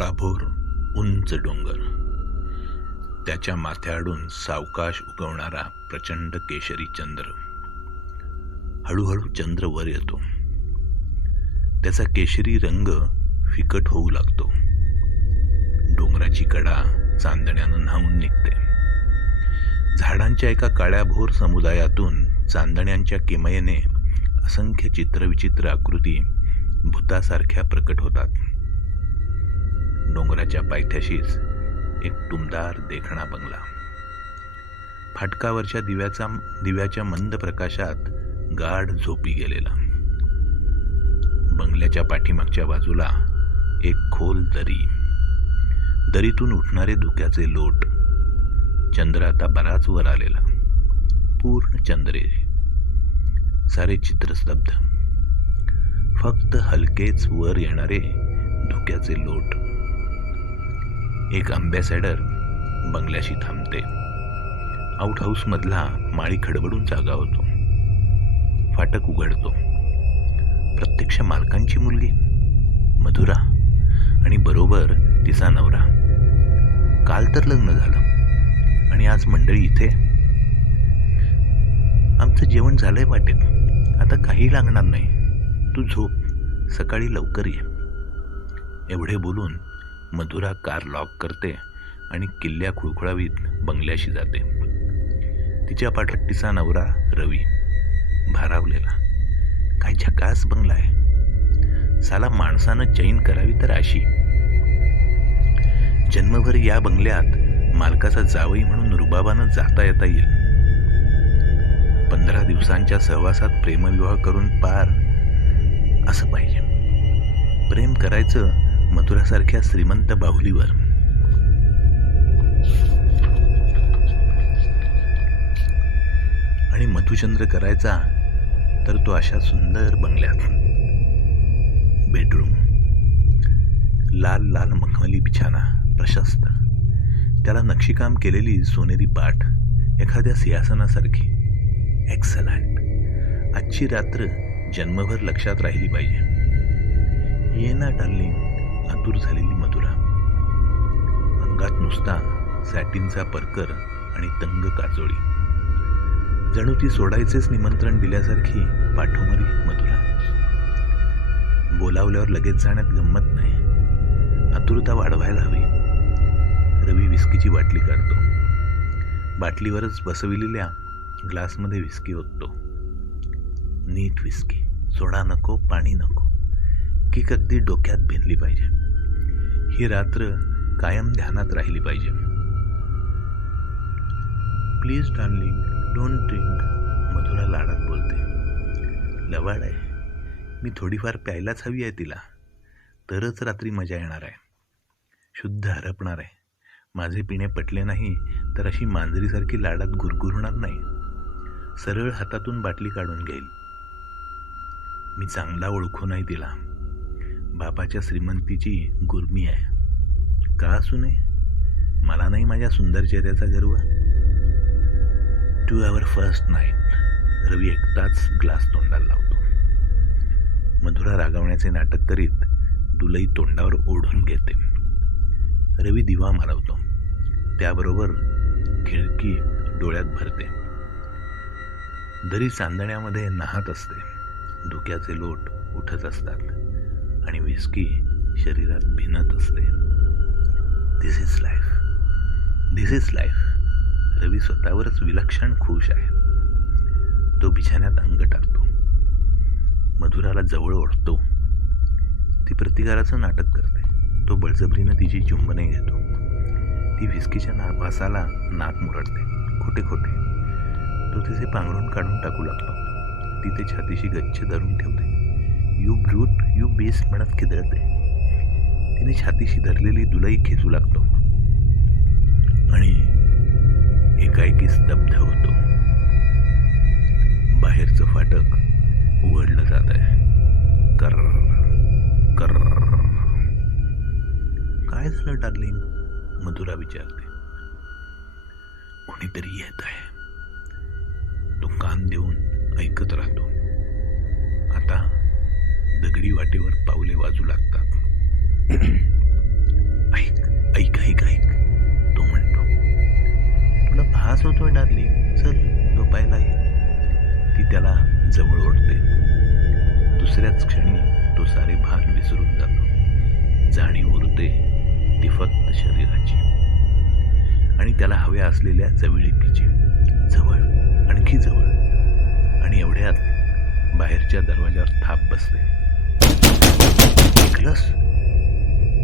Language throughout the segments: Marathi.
काळाभोर उंच डोंगर, त्याच्या माथ्याआडून सावकाश उगवणारा प्रचंड केशरी चंद्र. हळूहळू चंद्र वर येतो. त्याचा केशरी रंग फिकट होऊ लागतो. डोंगराची कडा चांदण्यानं न्हाऊन निघते. झाडांच्या एका काळ्याभोर समुदायातून चांदण्यांच्या किमयेने असंख्य चित्रविचित्र आकृती भूतासारख्या प्रकट होतात. डोंगराच्या पायथ्याशीच एक टुमदार देखणा बंगला. फाटकावरच्या दिव्याच्या मंद प्रकाशात गाढ झोपी गेलेला. बंगल्याच्या पाठीमागच्या बाजूला एक खोल दरी. दरीतून उठणारे धुक्याचे लोट. चंद्र आता बराच वर आलेला. पूर्ण चंद्रे. सारे चित्र स्तब्ध. फक्त हलकेच वर येणारे धुक्याचे लोट. एक अँबॅसेडर बंगल्याशी थांबते. आउट हाऊस मधला माळी खडबडून जागा होतो. फाटक उघडतो. प्रत्यक्ष मालकांची मुलगी मधुरा आणि बरोबर तिचा नवरा. काल तर लग्न झालं आणि आज मंडळी इथे. आमचं जेवण झालंय वाटेत. आता काही लागणार नाही. तू झोप, सकाळी लवकर ये. एवढे बोलून मधुरा कार लॉक करते आणि किल्ल्या खुळखुळावीत बंगल्याशी जाते. तिच्या पाठीत तिचा नवरा रवी भारावलेला. काय झकास बंगला आहे. साला माणसानं चैन करावी तर अशी. जन्मभर या बंगल्यात मालकाचा जावई म्हणून रुबाबानं जाता येता येईल. 15 दिवसांच्या सहवासात प्रेमविवाह करून पार असं पाहिजे. प्रेम करायचं मथुरासारख्या श्रीमंत बाहुलीवर. आणि मधुचंद्र करायचा तर तो अशा सुंदर बंगल्यात. बेडरूम. लाल लाल मखमली बिछाना, प्रशस्त. त्याला नक्षीकाम केलेली सोनेरी पाठ एखाद्या सिंहासनासारखी. एक्सलंट. आजची रात्र जन्मभर लक्षात राहिली पाहिजे. ये ना डार्लिंग, आतुर झालेली मधुरा. अंगात नुसता सॅटिनचा परकर आणि तंग काजोळी. जणू ती सोडायचेच निमंत्रण दिल्यासारखी पाठोमरी मधुरा. बोलावल्यावर लगेच जाण्यात गंमत नाही. आतुरता वाढवायला हवी. रवी विस्कीची बाटली काढतो. बाटलीवरच बसविलेल्या ग्लासमध्ये विस्की ओततो. नीट विस्की. सोडा नको, पाणी नको. किक अगदी डोक्यात भिनली पाहिजे. ही रात्र कायम ध्यानात राहिली पाहिजे. Please darling, don't drink. Madhura लाडात बोलते. लवाड आहे. मी थोडीफार प्यायलाच हवी आहे तिला. तरच रात्री मजा येणार आहे. शुद्ध हरपणार आहे. माझे पिणे पटले नाही तर अशी मांजरीसारखी लाडात गुरगुरणार नाही. सरळ हातातून बाटली काढून घेईल. मी चांगला ओळखू नाही तिला. बापाच्या श्रीमंतीची गुरमी आहे. का असू नये? मला नाही माझ्या सुंदर चेहऱ्याचा गर्व. To our first night. Ravi एकटाच ग्लास तोंडाला लावतो. मधुरा रागावण्याचे नाटक करीत दुलई तोंडावर ओढून घेते. रवी दिवा मारवतो. त्याबरोबर खिडकी डोळ्यात भरते. दरी चांदण्यामध्ये नाहत असते. धुक्याचे लोट उठत असतात आणि विस्की शरीरात भिनत असते. This is life. This is life. Ravi स्वतःवरच विलक्षण खुश आहे. तो बिछाण्यात अंग टाकतो. मधुराला जवळ ओढतो. ती प्रतिकाराचं नाटक करते. तो बळजबरीनं तिची चुंबने घेतो. ती व्हिस्कीच्या वासाला नाक मुरडते. खोटे खोटे. तो तिचे पांघरून काढून टाकू लागतो. ती ते छातीशी गच्छ धरून ठेवते. यू ब्रूट, यू बेस्ट म्हणत खिदळते. तिने छातीशी धरलेली दुलई खेचू लागतो आणि एकाएकी स्तब्ध होतो. बाहेरचं फाटक उघडलं जात आहे. कर्र कर्र. काय झालं डार्लिंग? मधुरा विचारते. कोणीतरी येत आहे. तो कान देऊन ऐकत राहतो. आता दगडी वाटेवर पावले वाजू लागतात. सारे भान विसरून जातो. जाणीव उरते ती फक्त शरीराची आणि त्याला हव्या असलेल्या जवळिकीची. जवळ, आणखी जवळ. आणि एवढ्यात बाहेरच्या दरवाजावर थाप बसते.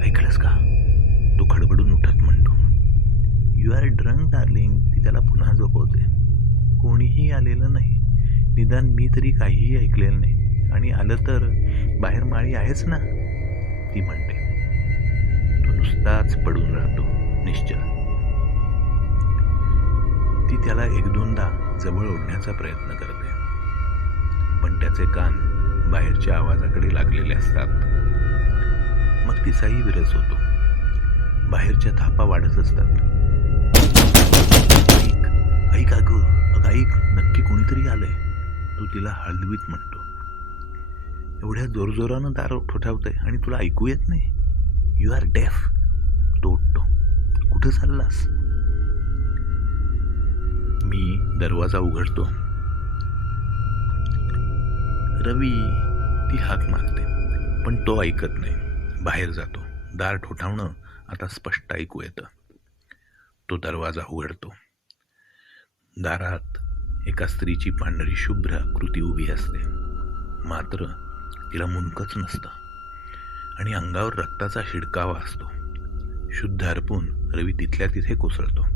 ऐकलंस का? तो खडबडून उठत म्हणतो. You are drunk darling. ती त्याला पुन्हा झोपवते. कोणीही आलेलं नाही. निदान मी तरी काहीही ऐकलेलं नाही. आणि आलं तर बाहेर माळी आहेच ना, ती म्हणते. तो नुसताच पडून राहतो, निश्चल. ती त्याला एक दोनदा जवळ ओढण्याचा प्रयत्न करते, पण त्याचे कान बाहेरच्या आवाजाकडे लागलेले असतात. मग तिचाही विरस होतो. बाहेरच्या थापा वाढत असतात. ऐक अगं ऐक, नक्की कोणीतरी आलंय, तो तिला हळदवीत म्हणतो. एवढ्या जोरजोरानं दार ठोठावतंय आणि तुला ऐकू येत नाही? यू आर डेफ. तो उठतो. कुठं चाललास? मी दरवाजा उघडतो. रवी, ती हाक मारते, पण तो ऐकत नाही. बाहेर जातो. दार ठोठावणं आता स्पष्ट ऐकू येतं. तो दरवाजा उघडतो. दारात एका स्त्रीची पांढरी शुभ्र आकृती उभी असते. मात्र तिला मुंडकच नसतं आणि अंगावर रक्ताचा शिडकावा असतो. शुद्ध हरपून रवी तिथल्या तिथे कोसळतो.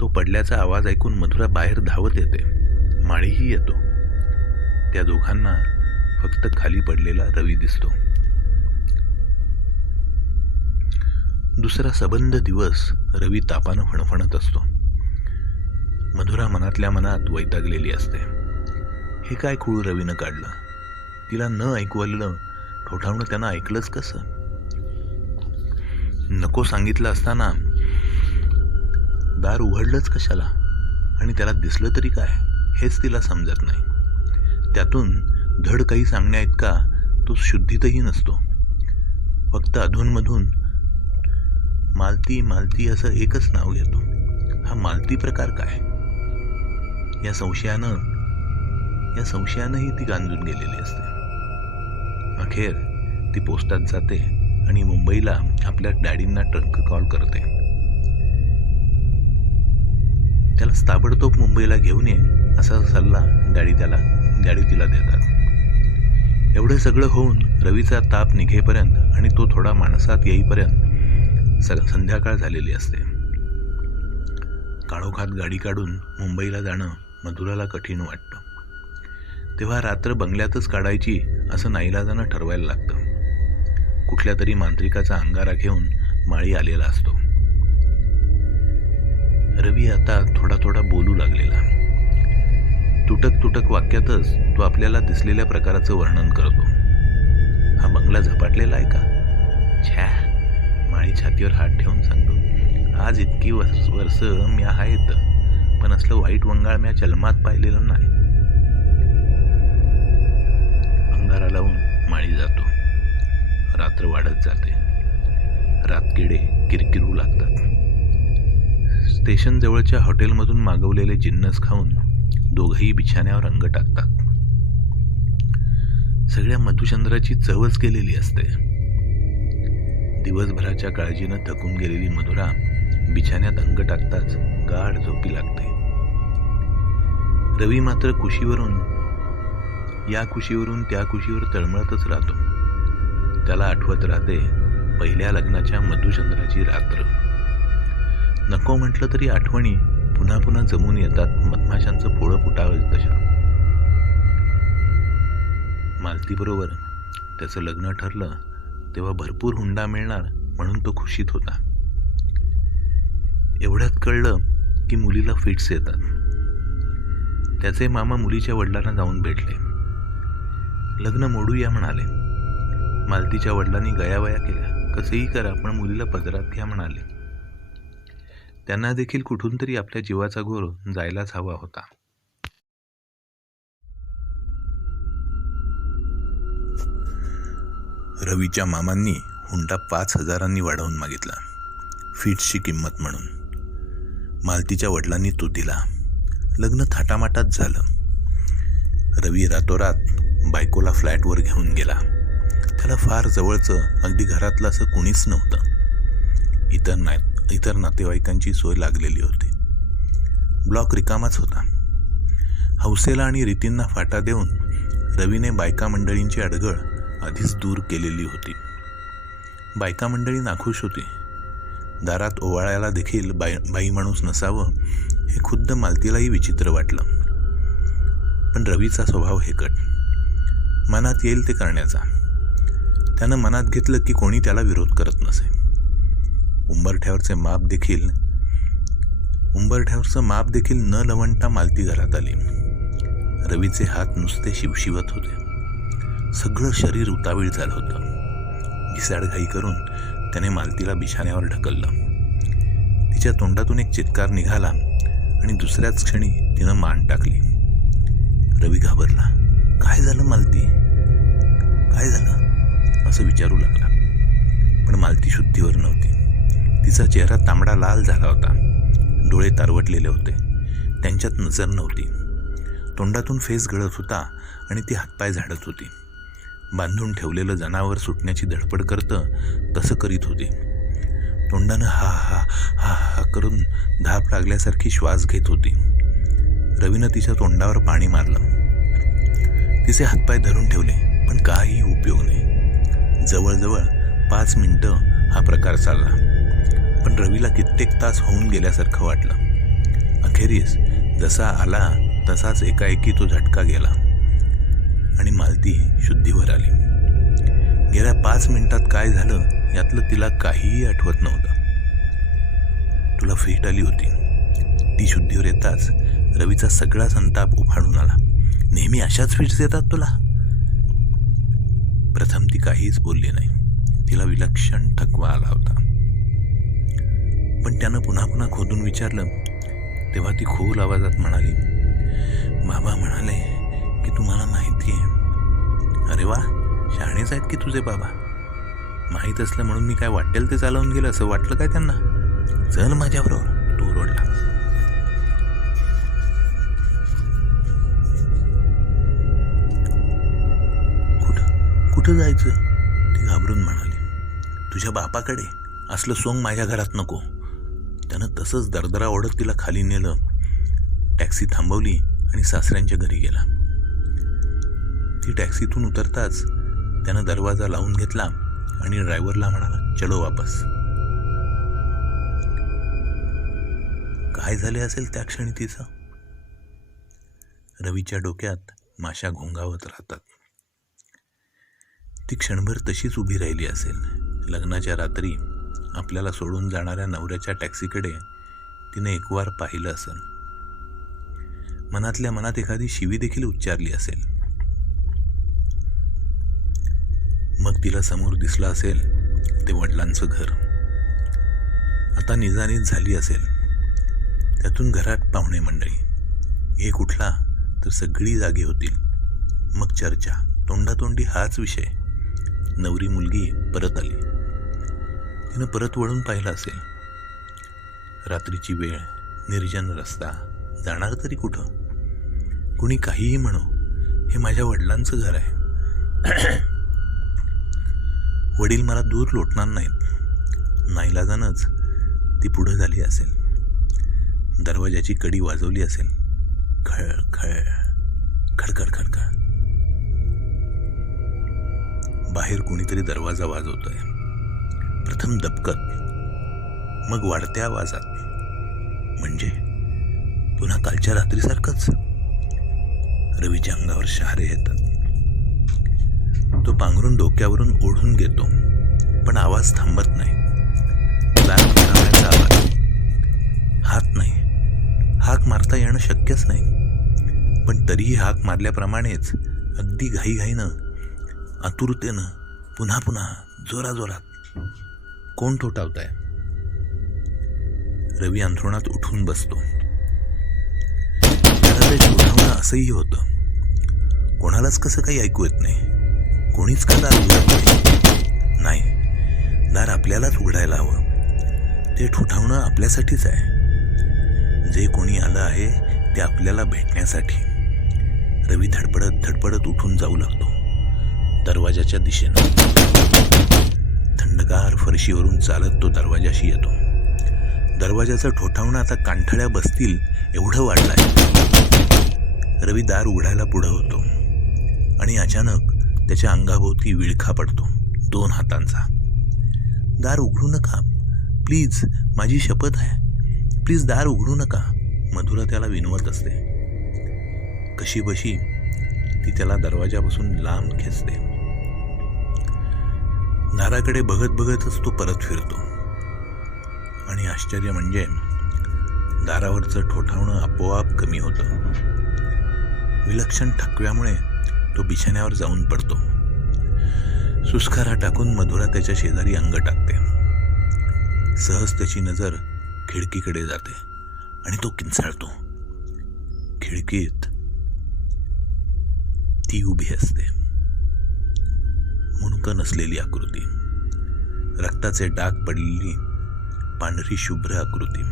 तो पडल्याचा आवाज ऐकून मधुरा बाहेर धावत येते. माळीही येतो. त्या दोघांना फक्त खाली पडलेला रवी दिसतो. दुसरा सबंध दिवस रवी तापानं फणफणत असतो. मधुरा मनातल्या मनात वैतागलेली असते. हे काय खूळ रवीनं काढलं? तिला न ऐकवलेलं ठोठावणं त्यानं ऐकलंच कसं? नको सांगितलं असताना दार उघडलंच कशाला? आणि त्याला दिसलं तरी काय हेच तिला समजत नाही. त्यातून धड काही सांगण्या इतका तो शुद्धीतही नसतो. फक्त अधूनमधून मालती मालती असं एकच नाव घेतो. हा मालती प्रकार काय? या संशयानंही ती गांजून गेलेली असते. अखेर ती पोस्टात जाते आणि मुंबईला आपल्या डॅडींना ट्रंक कॉल करते. त्याला ताबडतोब मुंबईला घेऊन ये असा सल्ला डॅडी तिला देतात. एवढं सगळं होऊन रवीचा ताप निघेपर्यंत आणि तो थोडा माणसात येईपर्यंत संध्याकाळ झालेली असते. काळोखात गाडी काढून मुंबईला जाणं मधुराला कठीण वाटतं. तेव्हा रात्र बंगल्यातच काढायची असं नाईलाजानं ठरवायला लागतं. कुठल्या तरी मांत्रिकाचा अंगारा घेऊन माळी आलेला असतो. रवी आता थोडा थोडा बोलू लागलेला. तुटक वाक्यातच तो आपल्याला दिसलेल्या प्रकाराचं वर्णन करतो. हा बंगला झपाटलेला आहे का? छ्या. माळी छातीवर हात ठेवून सांगतो. आज इतकी वर्ष मी आहेत, पण असलं वाईट वंगाळ म्या जन्मात पाहिलेलं नाही. अंगारा लावून माळी जातो. रात्र वाढत जाते. रातकिडे किरकिरू लागतात. स्टेशन जवळच्या हॉटेलमधून मागवलेले जिन्नस खाऊन दोघंही बिछाण्यावर अंग टाकतात. सगळ्या मधुचंद्राची चवच गेलेली असते. दिवसभराच्या काळजीनं थकून गेलेली मधुरा बिछाण्यात अंग टाकताच गाढ झोपी लागते. रवी मात्र या कुशीवरून त्या कुशीवर तळमळतच राहतो. त्याला आठवत राहते पहिल्या लग्नाच्या मधुचंद्राची रात्र. नको म्हटलं तरी आठवणी पुन्हा पुन्हा जमून येतात मधमाशांचं पोळं फुटावं तशा. मालतीबरोबर त्याचं लग्न ठरलं तेव्हा भरपूर हुंडा मिळणार म्हणून तो खुशीत होता. एवढ्यात कळलं की मुलीला फिट्स येतात. त्याचे मामा मुलीच्या वडिलांना जाऊन भेटले. लग्न मोडूया म्हणाले. मालतीच्या वडिलांनी गयावया केल्या. कसेही करा पण मुलीला पदरात घ्या म्हणाले. त्यांना देखील कुठून तरी आपल्या जीवाचा घोर जायलाच हवा होता. रवीच्या मामांनी हुंडा 5,000 वाढवून मागितला, फीट्सची किंमत म्हणून. मालतीच्या वडिलांनी तो दिला. लग्न थाटामाटात झालं. रवी रातोरात बायकोला फ्लॅटवर घेऊन गेला. त्याला फार जवळचं, अगदी घरातलं असं कुणीच नव्हतं. इतर नातेवाईकांची सोय लागलेली होती. ब्लॉक रिकामाच होता. हौसेला आणि रीतींना फाटा देऊन रवीने बायका मंडळींची अडगळ आधीच दूर केलेली होती. बायका मंडळी नाखुश होती. दारात ओवाळायला देखील बाई माणूस नसावं हे खुद्द मालतीलाही विचित्र वाटलं. पण रवीचा स्वभाव हेकट, मनात येईल ते करण्याचा. त्यानं मनात घेतलं की कोणी त्याला विरोध करत नसे. उंबरठ्यावरचं माप देखील न लवणता मालती घरात आली. रवीचे हात नुसते शिवशिवत होते. सगळं शरीर उतावीळ झालं होतं. घिसाडघाई करून त्याने मालतीला बिछाण्यावर ढकललं. तिच्या तोंडातून एक चित्कार निघाला आणि दुसऱ्याच क्षणी तिनं मान टाकली. रवी घाबरला. काय झालं मालती, काय झालं असं विचारू लागला. पण मालती शुद्धीवर नव्हती. तिचा चेहरा तांबडा लाल झाला होता. डोळे तारवटलेले होते. त्यांच्यात नजर नव्हती. तोंडातून फेस गळत होता आणि ती हातपाय झाडत होती. बांधून ठेवलेलं जनावर सुटण्याची धडपड करतं तसं करीत होती. तोंडानं हा हा हा हा करून धाप लागल्यासारखी श्वास घेत होती. रवीनं तिच्या तोंडावर पाणी मारलं. तिचे हातपाय धरून ठेवले, पण काही उपयोग नाही. जवळजवळ 5 मिनिटं हा प्रकार चालला. पण रवीला कित्येक तास होऊन गेल्यासारखं वाटलं. अखेरीस जसा आला तसाच एकाएकी तो झटका गेला आणि मालती शुद्धीवर आली. गेल्या 5 मिनिटात काय झालं यातलं तिला काहीही आठवत नव्हतं. तुला फिट आली होती. ती शुद्धीवर येताच रवीचा सगळा संताप उफाळून आला. नेहमी अशाच फिट्स येतात तुला? प्रथम ती काहीच बोलली नाही. तिला विलक्षण थकवा आला होता. पण त्यानं पुन्हा पुन्हा खोदून विचारलं तेव्हा ती खोल आवाजात म्हणाली, बाबा म्हणाले की तुम्हाला माहिती आहे. अरे वा, शहाणेच आहेत की तुझे बाबा. माहीत असलं म्हणून मी काय वाटेल ते चालवून गेलं असं वाटलं काय त्यांना? चल माझ्याबरोबर, तो रोडला. कुठं जायचं? ती घाबरून म्हणाली. तुझ्या बापाकडे. असलं सोंग माझ्या घरात नको. त्यानं तसंच दरदरा ओढत तिला खाली नेलं. टॅक्सी थांबवली आणि सासऱ्यांच्या घरी गेला. ती टॅक्सीतून उतरताच त्यानं दरवाजा लावून घेतला आणि ड्रायव्हरला म्हणाला, चलो वापस. काय झाले असेल त्या क्षणी तिचं? रवीच्या डोक्यात माशा घोंगावत राहतात. ती क्षणभर तशीच उभी राहिली असेल. लग्नाच्या रात्री आपल्याला सोडून जाणाऱ्या नवऱ्याच्या टॅक्सीकडे तिने एकवार पाहिलं असेल. मनातल्या मनात एखादी शिवी देखील उच्चारली असेल. मग तिला समोर दिसलं असेल ते वडिलांचं घर. आता निजानीज झाली असेल. त्यातून घरात पाहुणे मंडळी. एक उठला तर सगळी जागी होतील. मग चर्चा, तोंडातोंडी हाच विषय. नवरी मुलगी परत आली. तिनं परत वळून पाहिलं असेल. रात्रीची वेळ, निर्जन रस्ता. जाणार तरी कुठं? कुणी काहीही म्हणो, हे माझ्या वडिलांचं घर आहे. वडील मला दूर लोटणार नाहीत. नाईलाजानंच ती पुढं झाली असेल. दरवाजाची कडी वाजवली असेल. खळ खळ, खडखड खडखड. बाहेर कुणीतरी दरवाजा वाजवतोय. प्रथम दबकत, मग वाढत्या आवाजात. म्हणजे पुन्हा कालच्या रात्रीसारखंच. रवीच्या अंगावर शहारे येतात. तो पांघरून डोक्यावरून ओढून घेतो, पण आवाज थांबत नाही. दार खुणाऱ्याचा आवाज. हात नाही. हाक मारता येणं शक्यच नाही. पण तरीही हाक मारल्याप्रमाणेच अगदी घाईघाईनं, आतुरतेनं, पुन्हा पुन्हा, जोराजोरात. कोण ठोठावताय? रवी अंथरुणात उठून बसतो. त्याला ते ठोठावणं असंही होतं. कोणालाच कसं काही ऐकू येत नाही. कोणीच का दार उघडत नाही. दार आपल्यालाच उघडायला हवं. ते ठोठावणं आपल्यासाठीच आहे. जे कोणी आलं आहे ते आपल्याला भेटण्यासाठी. रवी धडपडत धडपडत उठून जाऊ लागतो दरवाजाच्या दिशेनं. थंडगार फरशीवरून चालत तो दरवाजाशी येतो. दरवाजाचं ठोठावणं आता कांठळ्या बसतील एवढं वाढलंय. रवी दार उघडायला पुढं होतो आणि अचानक त्याच्या अंगाभोवती विळखा पडतो 2 हातांचा. दार उघडू नका प्लीज, माझी शपथ आहे, प्लीज दार उघडू नका. मधुरा त्याला विनवत असते. कशीबशी ती त्याला दरवाजापासून लांब खेचते. दाराकडे बघत बघतच तो परत फिरतो आणि आश्चर्य म्हणजे दारावरचं ठोठावणं आपोआप कमी होतं. विलक्षण थकव्यामुळे तो बिछाण्यावर जाऊन पडतो. सुस्कारा टाकून मधुरा त्याच्या शेजारी अंग टाकते. सहज त्याची नजर खिडकीकडे जाते आणि तो किंचाळतो. खिडकीत ती उभी असते. मुंडकं नसलेली आकृती, रक्ताचे डाग पडलेली पांढरी शुभ्र आकृती.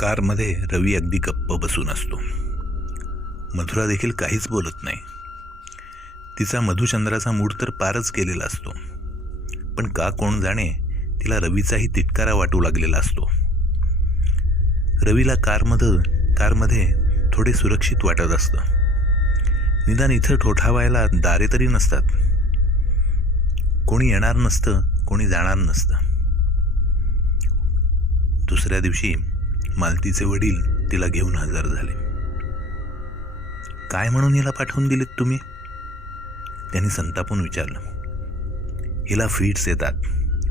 कारमध्ये रवी अगदी गप्प बसून असतो. मधुरा देखील काहीच बोलत नाही. तिचा मधुचंद्राचा मूड तर पारच गेलेला असतो. पण का कोण जाणे तिला रवीचाही तिटकारा वाटू लागलेला असतो. रवीला कारमध्ये थोडे सुरक्षित वाटत असतं. निदान इथं ठोठावायला दारे तरी नसतात. कोणी येणार नसतं, कोणी जाणार नसतं. दुसऱ्या दिवशी मालतीचे वडील तिला घेऊन हजर झाले. काय म्हणून हिला पाठवून दिलेत तुम्ही? त्यांनी संतापून विचारलं. हिला फिट्स येतात.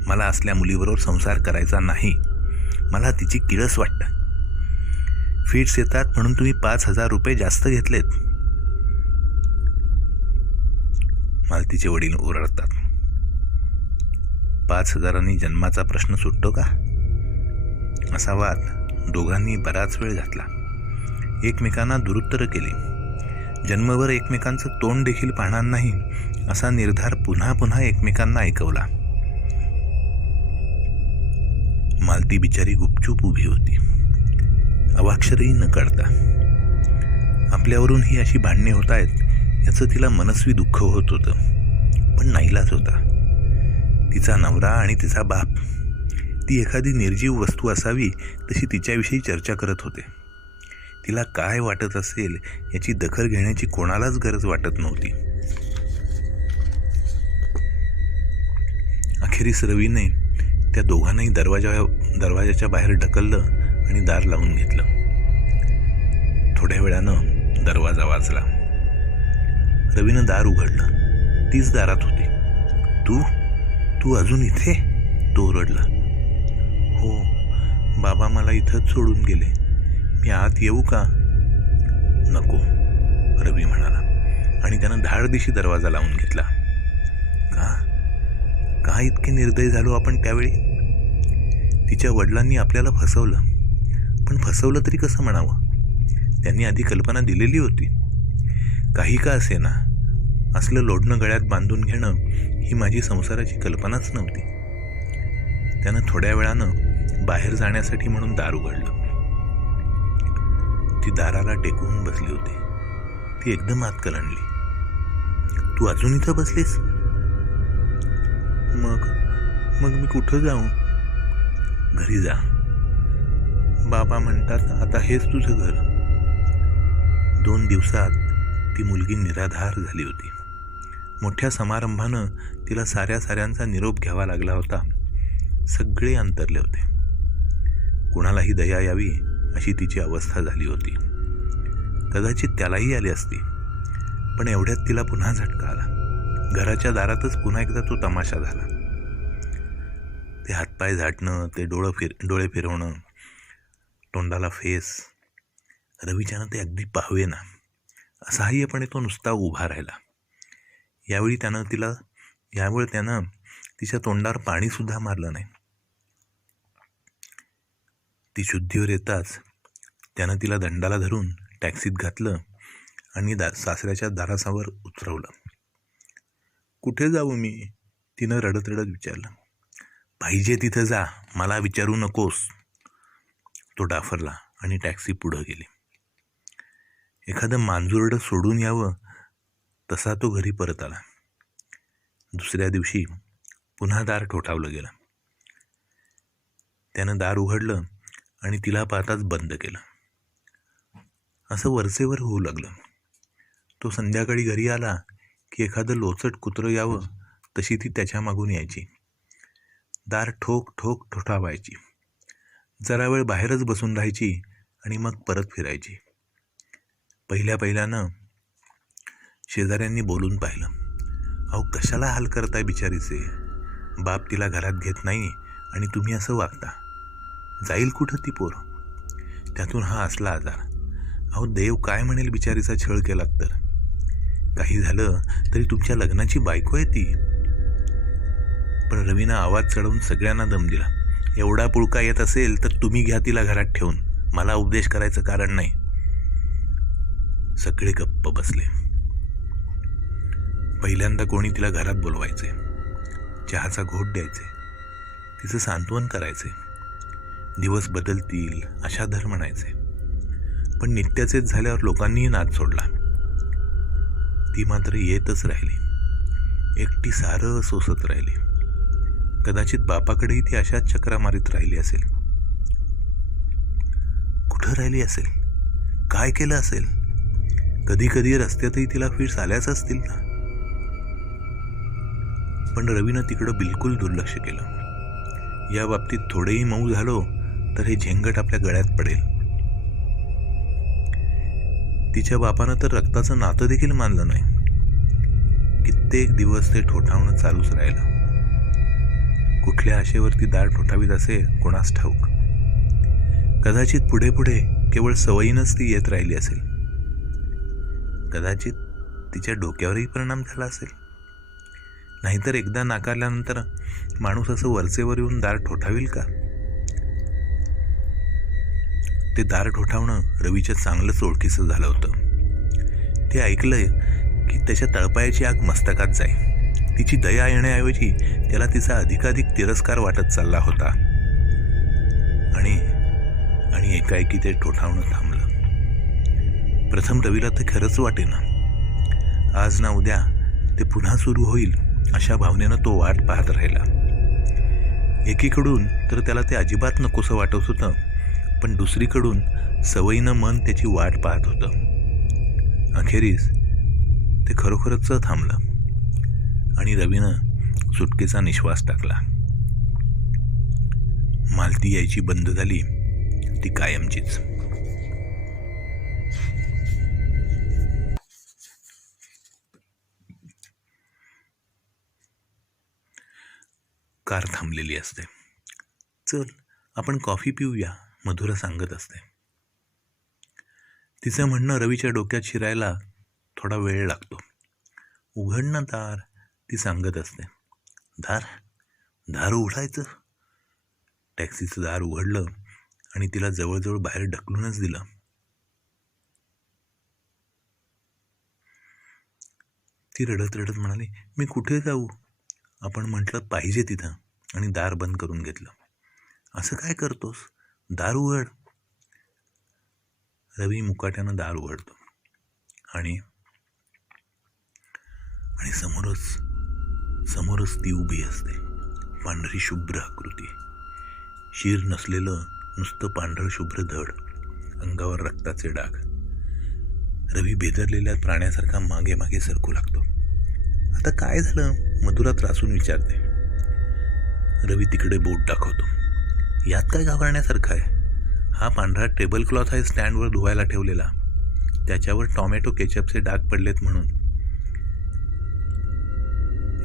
मला असल्या मुलीबरोबर संसार करायचा नाही. मला तिची किळस वाटतं. फिट्स येतात म्हणून तुम्ही 5,000 रुपये जास्त घेतलेत. मालतीचे वडील ओरडतात. 5,000 जन्माचा प्रश्न सुटतो का? असा वाद दोघांनी बराच वेळ घातला. एकमेकांना दुरुत्तरं केली. जन्मभर एकमेकांचं तोंड देखील पाहणार नाही असा निर्धार पुन्हा पुन्हा एकमेकांना ऐकवला. मालती बिचारी गुपचूप उभी होती, अवाक्षरही न कळता. आपल्यावरून ही अशी भांडणे होत आहेत याचं तिला मनस्वी दुःख होत होतं, पण नाईलाज होता. तिचा नवरा आणि तिचा बाप, ती एखादी निर्जीव वस्तू असावी तशी तिच्याविषयी चर्चा करत होते. तिला काय वाटत असेल याची दखल घेण्याची कोणालाच गरज वाटत नव्हती. अखेरीस रवीने त्या दोघांनाही दरवाजाच्या बाहेर ढकललं आणि दार लावून घेतलं. थोड्या वेळानं दरवाजा वाजला. रवीनं दार उघडलं. तीच दारात होती. तू अजून इथे? तो ओरडला. हो, बाबा मला इथंच सोडून गेले. मी आत येऊ का? नको, रवी म्हणाला आणि त्यानं धाडदिशी दरवाजा लावून घेतला. का इतके निर्दयी झालो आपण त्यावेळी? तिच्या वडिलांनी आपल्याला फसवलं, पण फसवलं तरी कसं म्हणावं? त्यांनी आधी कल्पना दिलेली होती. काही का असेना, असलं लोढणं गळ्यात बांधून घेणं ही माझी संसाराची कल्पनाच नव्हती. त्यानं थोड्या वेळानं बाहेर जाण्यासाठी म्हणून दार उघडलं. ती दाराला टेकवून बसली होती. ती एकदम आत कलंडली. तू अजून इथं बसलीस? मग मी कुठं जाऊ? घरी जा. बाबा म्हणतात आता हेच तुझं घर. 2 दिवसात ती मुलगी निराधार झाली होती. मोठ्या समारंभानं तिला साऱ्यांचा निरोप घ्यावा लागला होता. सगळे अंतरले होते. कुणालाही दया यावी अशी तिची अवस्था झाली होती. कदाचित त्यालाही आली असती, पण एवढ्यात तिला पुन्हा झटका आला. घराच्या दारातच पुन्हा एकदा तो तमाशा झाला. ते हातपाय झाटणं, ते डोळे फिरवणं, तोंडाला फेस. रवीच्यानं ते अगदी पाहवेना. असहाय्यपणे तो नुसता उभा राहिला. यावेळी त्यानं तिच्या तोंडावर पाणीसुद्धा मारलं नाही. ती शुद्धीवर येताच त्यानं तिला दंडाला धरून टॅक्सीत घातलं आणि सासऱ्याच्या दारासमोर उतरवलं. कुठे जाऊ मी? तिनं रडत रडत विचारलं. पाहिजे तिथं जा, मला विचारू नकोस. तो डाफरला आणि टॅक्सी पुढं गेली. एखादं मांजुरडं सोडून यावं तसा तो घरी परत आला. दुसऱ्या दिवशी पुन्हा दार ठोठावलं गेलं. त्यानं दार उघडलं आणि तिला पाहताच बंद केलं. असं वरचेवर होऊ लागलं. तो संध्याकाळी घरी आला की एखादं लोचट कुत्रं यावं तशी ती त्याच्या मागून यायची. दार ठोक ठोक ठोठावायची. जरा वेळ बाहेरच बसून राहायची आणि मग परत फिरायची. पहिल्यानं शेजाऱ्यांनी बोलून पाहिलं. अहो, कशाला हाल करताय बिचारीचे? बाप तिला घरात घेत नाही आणि तुम्ही असं वागता. जाईल कुठं ती पोर? त्यातून हा असला आजार. अहो, देव काय म्हणेल बिचारीचा छळ केलात तर? काही झालं तरी तुमच्या लग्नाची बायको आहे ती. पण रवीनं आवाज चढवून सगळ्यांना दम दिला. एवढा पुळका येत असेल तर तुम्ही घ्या तिला घरात ठेवून, मला उपदेश करायचं कारण नाही. सगळे गप्प बसले. पहिल्यांदा कोणी तिला घरात बोलवायचे, चहाचा घोट द्यायचे, तिचं सांत्वन करायचे, दिवस बदलतील अशा धर म्हणायचे. पण नित्याचेच झाल्यावर लोकांनीही नाद सोडला. ती मात्र येतच राहिली. एकटी सारं सोसत राहिली. कदाचित बापाकडेही ती अशाच चक्रा मारीत राहिली असेल. कुठं राहिली असेल? काय केलं असेल? कधी कधी रस्त्यातही तिला फिट्स आल्याच असतील ना. पण रवीनं तिकडं बिलकुल दुर्लक्ष केलं. या बाबतीत थोडेही मऊ झालो तर हे झेंगट आपल्या गळ्यात पडेल. तिच्या बापानं तर रक्ताचं नातं देखील मानलं नाही. कित्येक दिवस ते ठोठावणं चालूच राहिलं. कुठल्या आशेवरती दार ठोठावीत असे कोणास ठाऊक. कदाचित पुढे पुढे केवळ सवयीनंच ती येत राहिली असेल. कदाचित तिच्या डोक्यावरही परिणाम झाला असेल. नाहीतर एकदा नाकारल्यानंतर माणूस असं वरचेवर येऊन दार ठोठावील का? ते दार ठोठावणं रवीच्या चांगलंच ओळखीचं झालं होतं. ते ऐकलंय की त्याच्या तळपायाची आग मस्तकात जाई. तिची दया येण्याऐवजी त्याला तिचा अधिकाधिक तिरस्कार वाटत चालला होता. आणि एकाएकी ते ठोठावणं थांबलं. प्रथम रवीला ते खरंच वाटेना. आज ना उद्या ते पुन्हा सुरू होईल अशा भावनेनं तो वाट पाहत राहिला. एकीकडून तर त्याला ते अजिबात नकोसं वाटत होतं, पण दुसरीकडून सवयीनं मन त्याची वाट पाहत होतं. अखेरीस ते खरोखरच थांबलं आणि रवीनं सुटकेचा निश्वास टाकला. मालती यायची बंद झाली, ती कायमचीच. कार थांबलेली असते. चल आपण कॉफी पिऊया, मधुरा सांगत असते. तिचं म्हणणं रवीच्या डोक्यात शिरायला थोडा वेळ लागतो. उघड ना दार, ती सांगत असते. दार उघडायचं? टॅक्सीचं दार उघडलं आणि तिला जवळजवळ बाहेर ढकलूनच दिलं. ती रडत रडत म्हणाली, मी कुठे जाऊ? आपण म्हटलं पाहिजे तिथं आणि दार बंद करून घेतलं. असं काय करतोस? दार उघड. रवी मुकाट्यानं दार उघडतो आणि समोरच ती उभी असते. पांढरी शुभ्र आकृती, शीर नसलेलं नुसतं पांढरं शुभ्र धड, अंगावर रक्ताचे डाग. रवी बेदरलेल्या प्राण्यासारखा मागे मागे सरकू लागतो. आता काय झालं? मधुरा त्रासून विचारते. रवी तिकडे बोट दाखवतो. यात काय घाबरण्यासारखं आहे? हा पांढरा टेबल क्लॉथ आहे स्टँडवर धुवायला ठेवलेला. त्याच्यावर टॉमॅटो केचपचे डाग पडलेत म्हणून.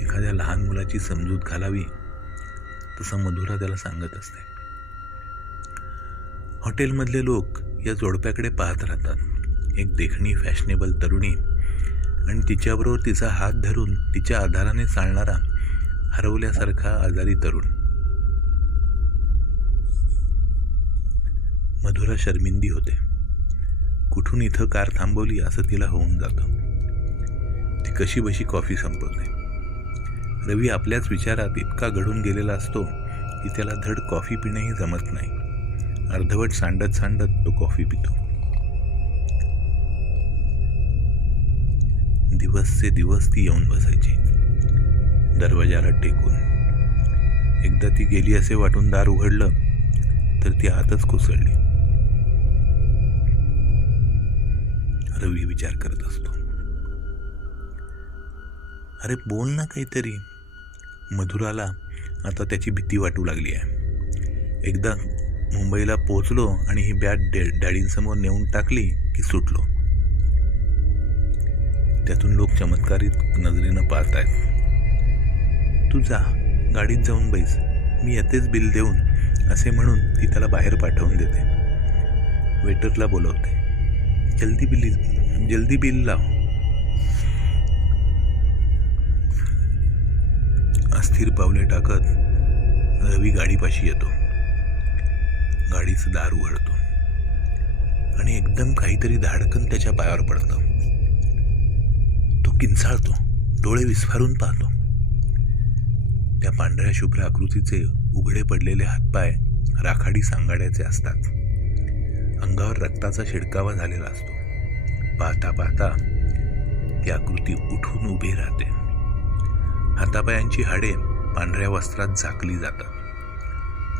एखाद्या लहान मुलाची समजूत घालावी तसं मधुरा त्याला सांगत असते. हॉटेलमधले लोक या जोडप्याकडे पाहत राहतात. एक देखणी फॅशनेबल तरुणी आणि तिच्याबरोबर तिचा हात धरून तिच्या आधाराने चालणारा हरवल्यासारखा आजारी तरुण. मधुरा शर्मिंदी होते. कुठून इथं कार थांबवली असं तिला होऊन जातं. ती कशी बशी कॉफी संपवते. रवी आपल्याच विचारात इतका घडून गेलेला असतो की त्याला धड कॉफी पिणंही जमत नाही. अर्धवट सांडत सांडत तो कॉफी पितो. दिवसचे दिवस ती येऊन बसायची दरवाजाला टेकून. एकदा ती गेली असे वाटून दार उघडलं तर ती आतच कोसळली. रवी विचार करत असतो, अरे बोल ना काहीतरी. मधुराला आता त्याची भीती वाटू लागली आहे. एकदा मुंबईला पोहोचलो आणि ही बॅग डॅडींसमोर नेऊन टाकली की सुटलो. त्यातून लोक चमत्कारित नजरेनं पाहत आहेत. तू जा, गाडीत जाऊन बैस, मी येतेच बिल देऊन, असे म्हणून ती त्याला बाहेर पाठवून देते. वेटरला बोलवते, जल्दी बिल लाव. अस्थिर पावले टाकत रवी गाडीपाशी येतो. गाडीचं दार उघडतो आणि एकदम काहीतरी धाडकन त्याच्या पायावर पडतं. तो किंचाळतो, डोळे विस्फारून पाहतो. त्या पांढऱ्या शुभ्र आकृतीचे उघडे पडलेले हातपाय राखाडी सांगाड्याचे असतात. अंगावर रक्ताचा शिडकावा झालेला असतो. पाहता पाहता ती आकृती उठून उभी राहते. हातापायांची हाडे पांढऱ्या वस्त्रात झाकली जातात.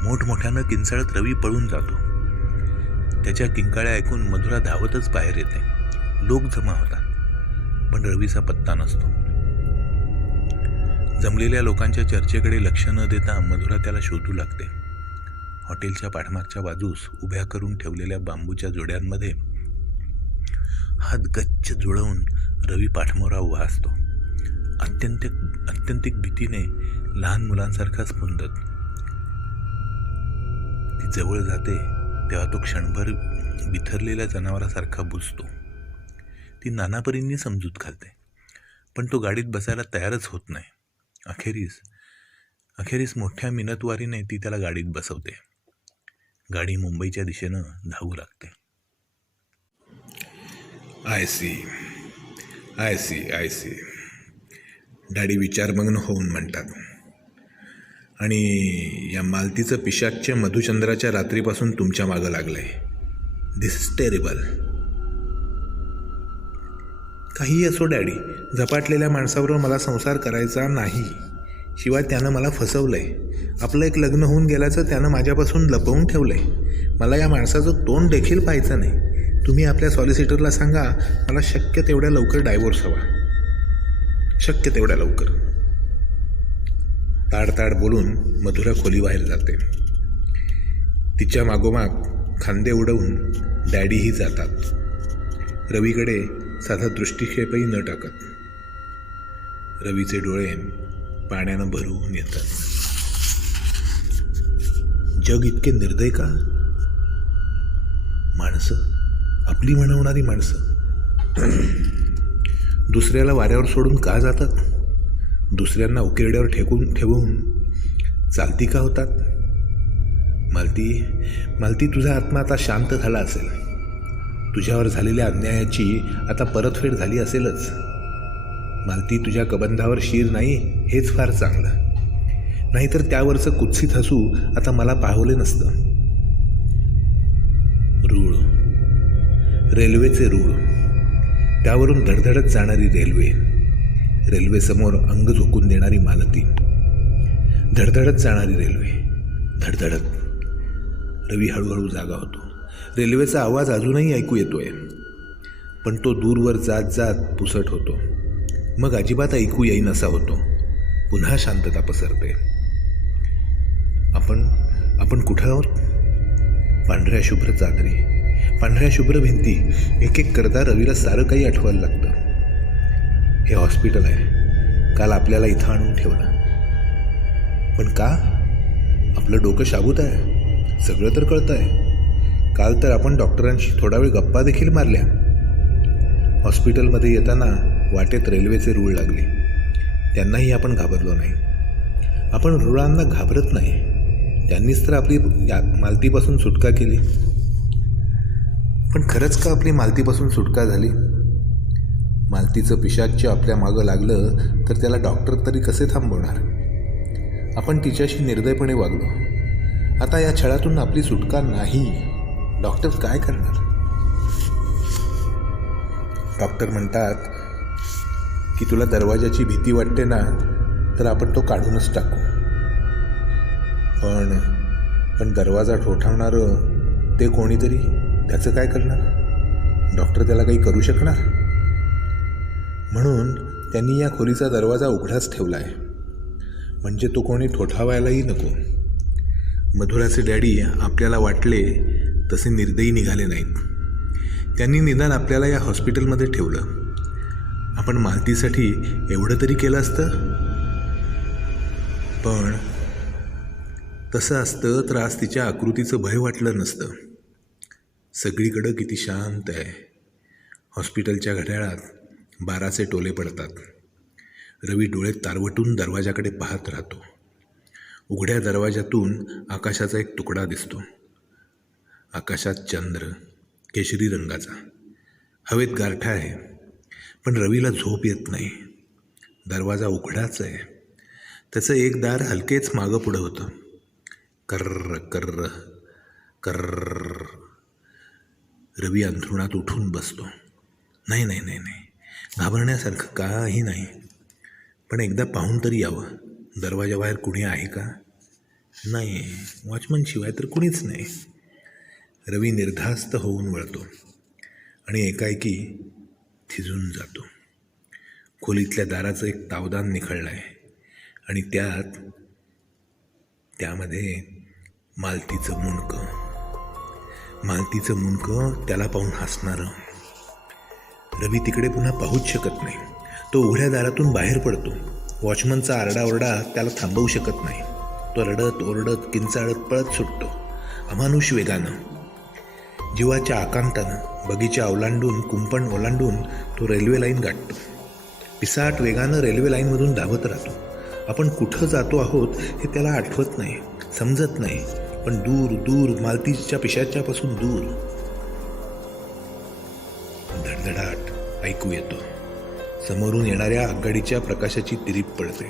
मोठमोठ्यानं किंचाळत रवी पळून जातो. त्याच्या किंकाळ्या ऐकून मधुरा धावतच बाहेर येते. लोक जमा होतात, पण रवीचा पत्ता नसतो. जमलेल्या लोकांच्या चर्चेकडे लक्ष न देता मधुरा त्याला शोधू लागते. हॉटेलच्या पाठमागच्या बाजूस उभ्या करून ठेवलेल्या बांबूच्या जोड्यांमध्ये हात गच्च जुळवून रवी पाठमोरा उभा असतो. अत्यंतिक भीतीने लहान मुलांसारखा स्पंदत. ती जवळ जाते तेव्हा तो क्षणभर बिथरलेल्या जनावरासारखा बुजतो. ती नानापरींनी समजूत घालते, पण तो गाडीत बसायला तयारच होत नाही. अखेरीस मोठ्या मिनतवारीने ती त्याला गाडीत बसवते. गाडी मुंबईच्या दिशेनं धावू लागते. आय सी डॅडी विचारमग्न होऊन म्हणतात. आणि या मालतीचं पिशाच्य मधुचंद्राच्या रात्रीपासून तुमच्या मागं लागलंय. दिस इज टेरिबल. काहीही असो डॅडी, झपाटलेल्या माणसाबरोबर मला संसार करायचा नाही. शिवाय त्यानं मला फसवलंय. आपलं एक लग्न होऊन गेल्याचं त्यानं माझ्यापासून लपवून ठेवलंय. मला या माणसाचं तोंड देखील पाहायचं नाही. तुम्ही आपल्या सॉलिसिटरला सांगा मला शक्य तेवढ्या लवकर डायव्होर्स हवा. शक्य तेवढ्या लवकर. ताडताड बोलून मधुरा खोलीबाहेर जाते. तिच्या मागोमाग खांदे उडवून डॅडीही जातात, रवीकडे साधा दृष्टिक्षेपही न टाकत. रवीचे डोळे पाण्यानं भरून येतात. जग इतके निर्दय का? माणसं, आपली म्हणवणारी माणसं दुसऱ्याला वाऱ्यावर सोडून का जातात? दुसऱ्यांना उकिरड्यावर ठेवून चालती का होतात? मालती, तुझा आत्मा आता शांत झाला असेल. तुझ्यावर झालेल्या अन्यायाची आता परतफेड झाली असेलच. मालती, तुझ्या कबंधावर शीर नाही हेच फार चांगलं. नाहीतर त्यावरचं कुत्सित हसू आता मला पाहवले नसतं. रूळ, रेल्वेचे रूळ, त्यावरून धडधडत जाणारी रेल्वेसमोर अंग झोकून देणारी मालती, धडधडत जाणारी रेल्वे, धडधडत. रवी हळूहळू जागा होतो. रेल्वेचा आवाज अजूनही ऐकू येतोय, पण तो दूरवर जात जात पुसट होतो. मग अजिबात ऐकू येईन असा होतो. पुन्हा शांतता पसरते. आपण कुठं आहोत? पांढऱ्या शुभ्र चादरी, पांढऱ्या शुभ्र भिंती, एक एक करता रवीला सारं काही आठवायला लागतं. हे हॉस्पिटल आहे. काल आपल्याला इथं आणून ठेवलं. पण का? आपलं डोकं शाबूत आहे. सगळं तर कळतं आहे. काल तर आपण डॉक्टरांशी थोडा वेळ गप्पा देखील मारल्या. हॉस्पिटलमध्ये येताना वाटेत रेल्वेचे रूळ लागले. त्यांनाही आपण घाबरलो नाही. आपण रुळांना घाबरत नाही. त्यांनीच तर आपली मालतीपासून सुटका केली. पण खरंच का आपली मालतीपासून सुटका झाली? मालतीचं पिशाच्च आपल्या मागं लागलं तर त्याला डॉक्टर तरी कसे थांबवणार? आपण तिच्याशी निर्दयपणे वागलो. आता या छळातून आपली सुटका नाही. डॉक्टर काय करणार? डॉक्टर म्हणतात की तुला दरवाजाची भीती वाटते ना, तर आपण तो काढूनच टाकू. पण दरवाजा ठोठावणारं ते कोणीतरी, त्याचं काय करणार? डॉक्टर त्याला काही करू शकणार? म्हणून त्यांनी या खोलीचा दरवाजा उघडाच ठेवला आहे, म्हणजे तो कोणी ठोठावायलाही नको. मधुराचे डॅडी आपल्याला वाटले तसे निर्दयी निघाले नाहीत. त्यांनी निदान आपल्याला या हॉस्पिटलमध्ये ठेवलं. आपण मालतीसाठी एवढं तरी केलं असतं. पण तसं असतं तर आज तिच्या आकृतीचं भय वाटलं नसतं. सगळीकडं किती शांत आहे. हॉस्पिटलच्या घड्याळात 12चे टोले पडतात. रवी डोळे तारवटून दरवाजाकडे पाहत राहतो. उघड्या दरवाजातून आकाशाचा एक तुकडा दिसतो. आकाशात चंद्र केशरी रंगाचा. हवेत गारठा आहे, पण रवीला झोप येत नाही. दरवाजा उघडाच आहे. त्याचं एक दार हलकेच मागं पुढं होतं. कर्र कर्र कर्र. रवी अंथरुणात उठून बसतो. नाही नाही नाही नाही, घाबरण्यासारखं काही नाही. पण एकदा पाहून तरी यावं, दरवाजाबाहेर कुणी आहे का? नाही, वॉचमनशिवाय तर कुणीच नाही. रवी निर्धास्त होऊन वळतो आणि एकाएकी थिजून जातो. खोलीतल्या दाराचं एक तावदान निखळलं आहे आणि त्यामध्ये मालतीचं मुंडकं त्याला पाहून हसणारं. रवी तिकडे पुन्हा पाहूच शकत नाही. तो उघड्या दारातून बाहेर पडतो. वॉचमनचा आरडाओरडा त्याला थांबवू शकत नाही. तो रडत ओरडत किंचाळत पळत सुटतो, अमानुष वेगानं. जीवाच्या आकांतानं बगीचा ओलांडून, कुंपण ओलांडून तो रेल्वे लाईन गाठतो. पिसाट वेगानं रेल्वे लाईनमधून धावत राहतो. आपण कुठं जातो आहोत हे त्याला आठवत नाही, समजत नाही. पण दूर दूर, मालतीच्या पिशाच्यापासून दूर धडधडाट ऐकू येतो. समोरून येणाऱ्या आगगाडीच्या प्रकाशाची तिरीप पडते.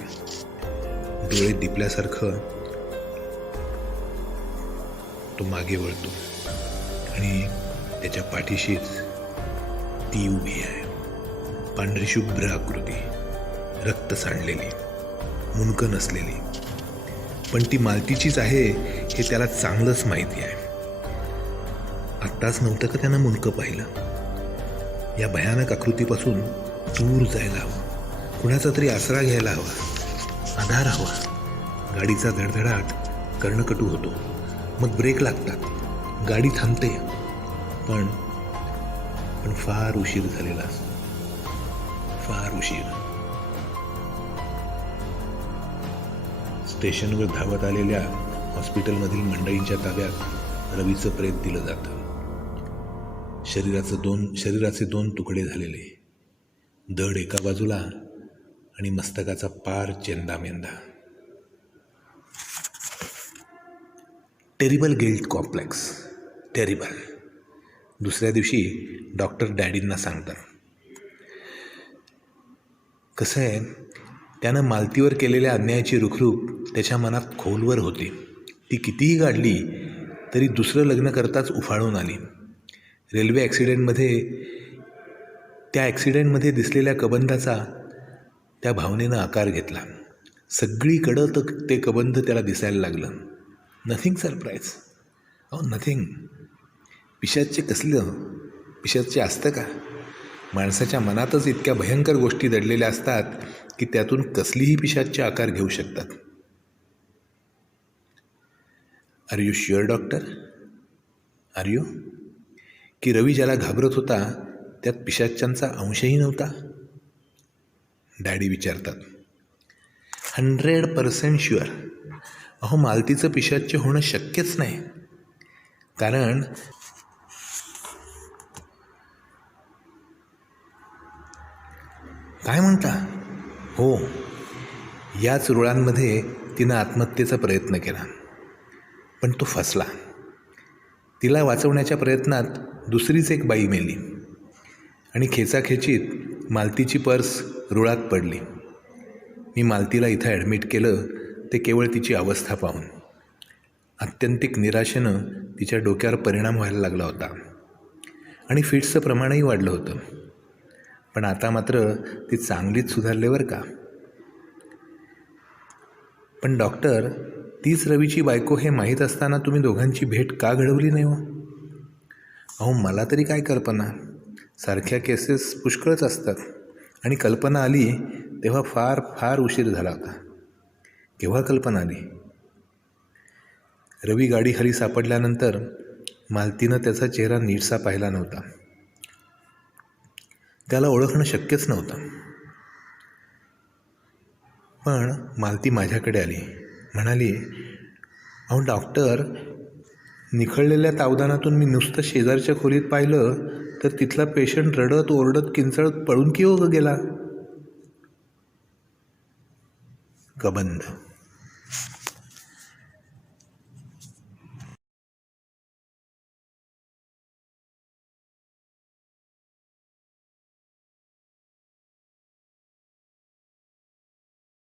डोळे दिपल्यासारखं तो मागे वळतो आणि त्याच्या पाठीशीच ती उभी आहे. पांढरी शुभ्र आकृती, रक्त सांडलेली, मुंडकं नसलेली. पण ती मालतीचीच आहे हे त्याला चांगलंच माहिती आहे. आत्ताच नव्हतं का त्यानं मुंडकं पाहिलं? या भयानक आकृतीपासून दूर जायला हवं. कुणाचा तरी आसरा घ्यायला हवा, आधार हवा. गाडीचा धडधडाट कर्णकटू होतो. मग ब्रेक लागतात. गाडी थांबते. पण फार उशीर झालेला असतो. फार उशीर. स्टेशनवर धावत आलेल्या हॉस्पिटलमधील मंडळींच्या ताब्यात रवीचं प्रेत दिलं जातं. शरीराचे दोन तुकडे झालेले, धड एका बाजूला आणि मस्तकाचा पार चेंदामेंदा. Terrible guilt complex, terrible. दुसऱ्या दिवशी डॉक्टर डॅडींना सांगतात. कसं आहे, त्यानं मालतीवर केलेल्या अन्यायाची रुखरुख त्याच्या मनात खोलवर होती. ती कितीही काढली तरी दुसरं लग्न करताच उफाळून आली. रेल्वे ॲक्सिडेंटमध्ये दिसलेल्या कबंधाचा त्या भावनेनं आकार घेतला. सगळीकडं तर ते कबंध त्याला दिसायला लागलं. Nothing surprise, nothing. पिशाच्चे असतं का? माणसाच्या मनातच इतक्या भयंकर गोष्टी दडलेल्या असतात की त्यातून कसलीही पिशाच्चे आकार घेऊ शकतात. Are you sure doctor? Are you? की रवी ज्याला घाबरत होता त्यात पिशाच्यांचा अंशही नव्हता? डॅडी विचारतात. 100% शुअर. मालतीचं पिशाच्य होणं शक्यच नाही. कारण काय म्हणता? हो, याच रुळांमध्ये तिनं आत्महत्येचा प्रयत्न केला, पण तो फसला. तिला वाचवण्याच्या प्रयत्नात दुसरीच एक बाई मेली आणि खेचाखेचीत मालतीची पर्स रुळात पडली. मी मालतीला इथं ॲडमिट केलं ते केवळ तिची अवस्था पाहून. आत्यंतिक निराशेनं तिच्या डोक्यावर परिणाम व्हायला लागला होता आणि फिट्सचं प्रमाणही वाढलं होतं. पण आता मात्र ती चांगलीच सुधारले बरं का. पण डॉक्टर, तीच रवीची बायको हे माहीत असताना तुम्ही दोघांची भेट का घडवली नाही हो? अहो मला तरी काय कल्पना, सारख्या केसेस पुष्कळच असतात आणि कल्पना आली तेव्हा फार फार उशीर झाला होता. केव्हा कल्पना आली? रवी गाडीखाली सापडल्यानंतर मालतीनं त्याचा चेहरा नीटसा पाहिला नव्हता. त्याला ओळखणं शक्यच नव्हतं. पण मालती माझ्याकडे आली, म्हणाली, अहो डॉक्टर, निखळलेल्या तावदानातून मी नुसतं शेजारच्या खोलीत पाहिलं तर तिथला पेशंट रडत ओरडत किंचाळत पळून की हो गेला. कबंध.